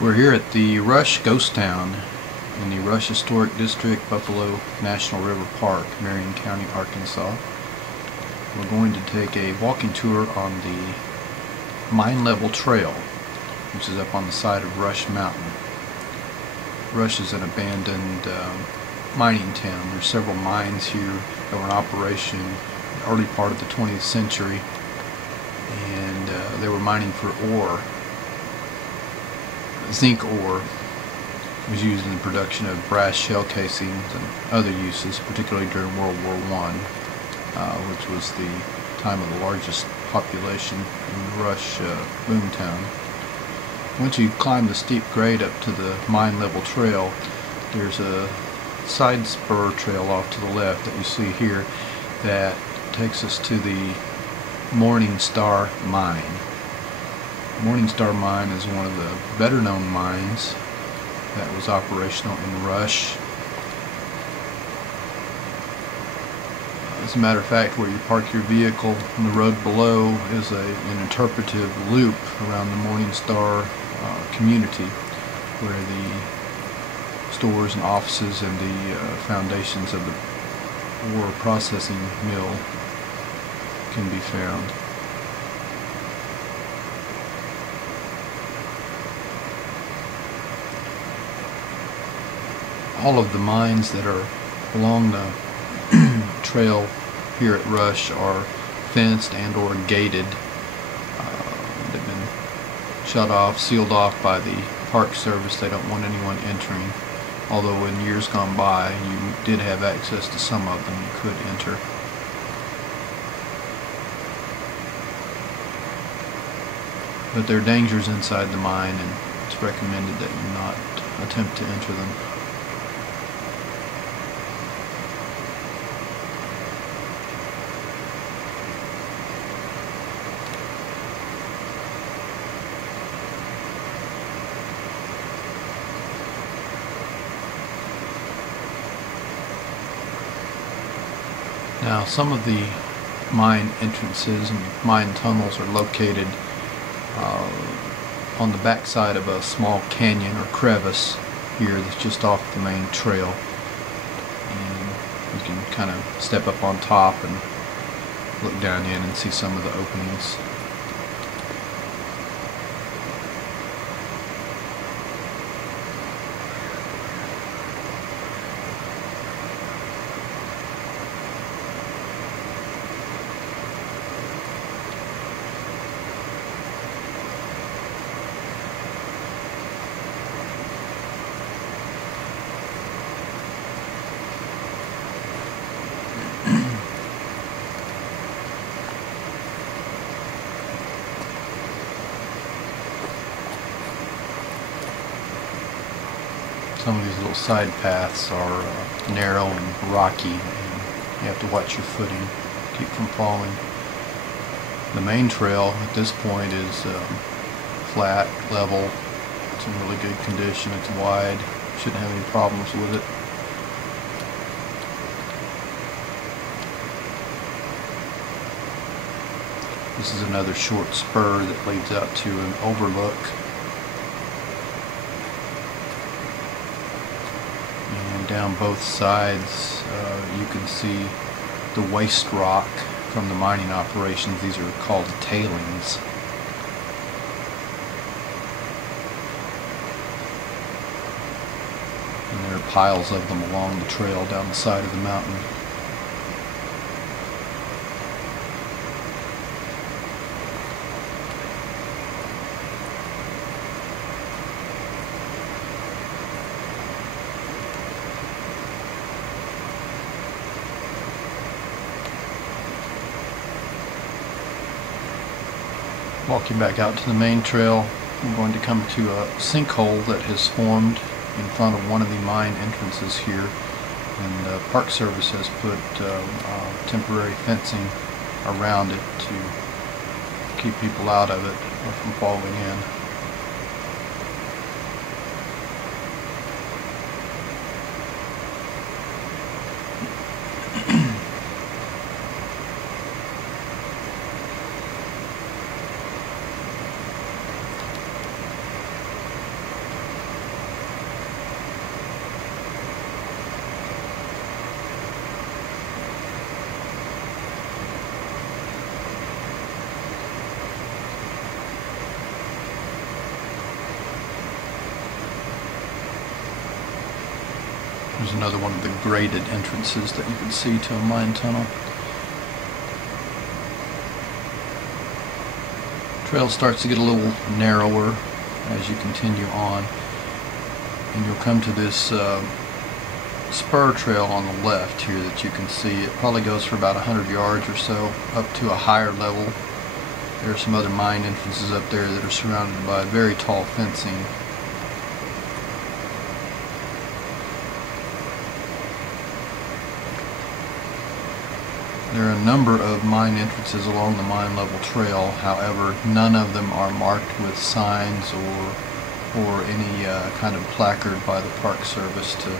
We're here at the Rush Ghost Town in the Rush Historic District, Buffalo National River Park, Marion County, Arkansas. We're going to take a walking tour on the Mine Level Trail, which is up on the side of Rush Mountain. Rush is an abandoned mining town. There's several mines here that were in operation in the early part of the 20th century, and they were mining for ore. Zinc ore was used in the production of brass shell casings and other uses, particularly during World War I, which was the time of the largest population in the Rush boomtown. Once you climb the steep grade up to the Mine Level Trail, there's a side spur trail off to the left that you see here that takes us to the Morning Star Mine. Morning Star Mine is one of the better known mines that was operational in Rush. As a matter of fact, where you park your vehicle on the road below is an interpretive loop around the Morning Star community, where the stores and offices and the foundations of the ore processing mill can be found. All of the mines that are along the trail here at Rush are fenced and or gated. They've been shut off, sealed off by the Park Service. They don't want anyone entering, although in years gone by you did have access to some of them. You could enter. But there are dangers inside the mine, and it's recommended that you not attempt to enter them. Now, some of the mine entrances and mine tunnels are located on the backside of a small canyon or crevice here that's just off the main trail, and you can kind of step up on top and look down in and see some of the openings. Some of these little side paths are narrow and rocky, and you have to watch your footing, keep from falling. The main trail at this point is flat, level. It's in really good condition. It's wide. Shouldn't have any problems with it. This is another short spur that leads out to an overlook. And down both sides you can see the waste rock from the mining operations. These are called tailings. And there are piles of them along the trail down the side of the mountain. Walking back out to the main trail, I'm going to come to a sinkhole that has formed in front of one of the mine entrances here, and the Park Service has put temporary fencing around it to keep people out of it or from falling in. Here's another one of the graded entrances that you can see to a mine tunnel. Trail starts to get a little narrower as you continue on, and you'll come to this spur trail on the left here that you can see. It probably goes for about 100 yards or so up to a higher level. There are some other mine entrances up there that are surrounded by very tall fencing. There are a number of mine entrances along the mine level trail. However, none of them are marked with signs or any kind of placard by the Park Service to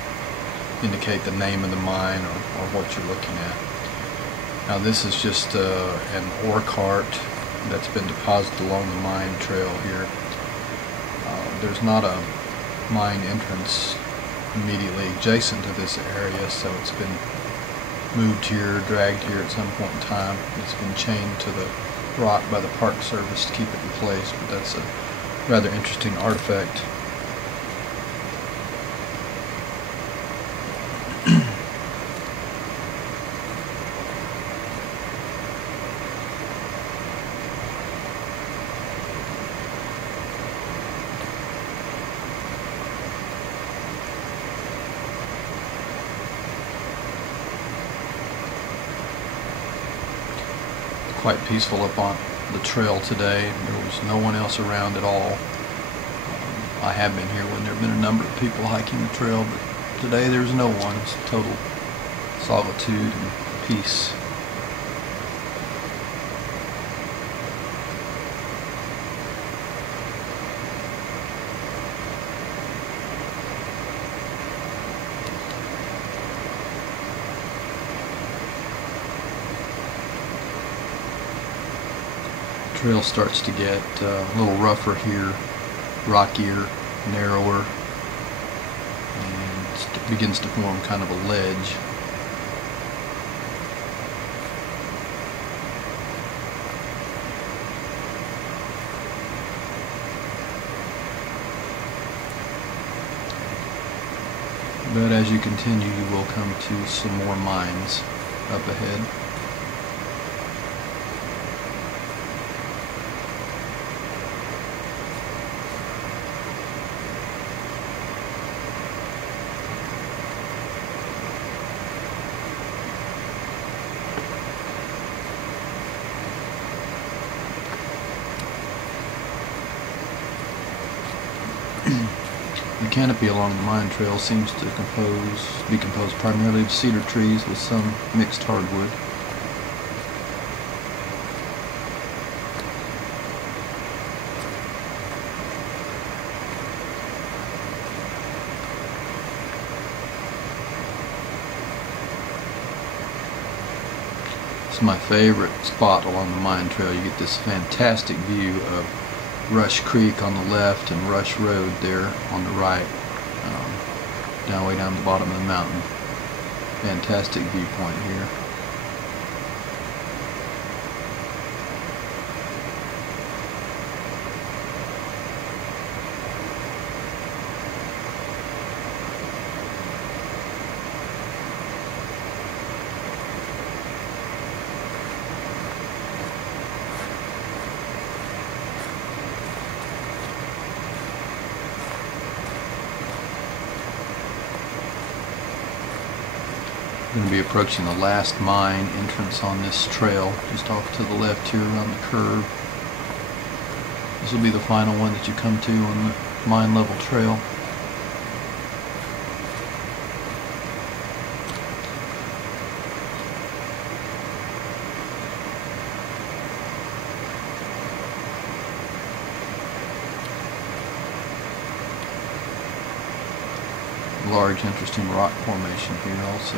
indicate the name of the mine or what you're looking at. Now this is just an ore cart that's been deposited along the mine trail here. There's not a mine entrance immediately adjacent to this area, so it's been moved here, dragged here at some point in time. It's been chained to the rock by the Park Service to keep it in place, but that's a rather interesting artifact. Quite peaceful up on the trail today. There was no one else around at all. I have been here when there have been a number of people hiking the trail, but today there's no one. It's total solitude and peace. Trail starts to get a little rougher here, rockier, narrower, and begins to form kind of a ledge. But as you continue, you will come to some more mines up ahead. The canopy along the mine trail seems to be composed primarily of cedar trees with some mixed hardwood. This is my favorite spot along the mine trail. You get this fantastic view of Rush Creek on the left and Rush Road there on the right, way down the bottom of the mountain. Fantastic viewpoint here. We're going to be approaching the last mine entrance on this trail, just off to the left here around the curve. This will be the final one that you come to on the mine level trail. Large, interesting rock formation here also.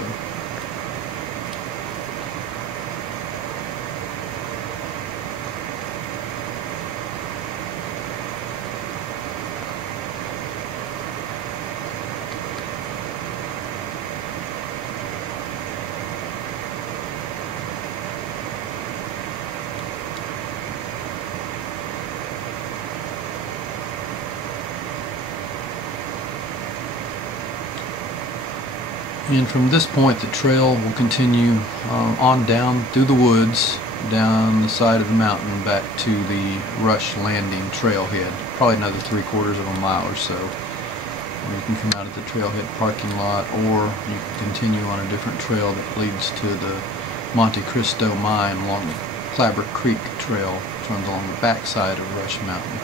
And from this point the trail will continue on down through the woods, down the side of the mountain back to the Rush Landing trailhead, probably another 3/4 of a mile or so. You can come out of the trailhead parking lot, or you can continue on a different trail that leads to the Monte Cristo mine along the Clabber Creek Trail, which runs along the backside of Rush Mountain.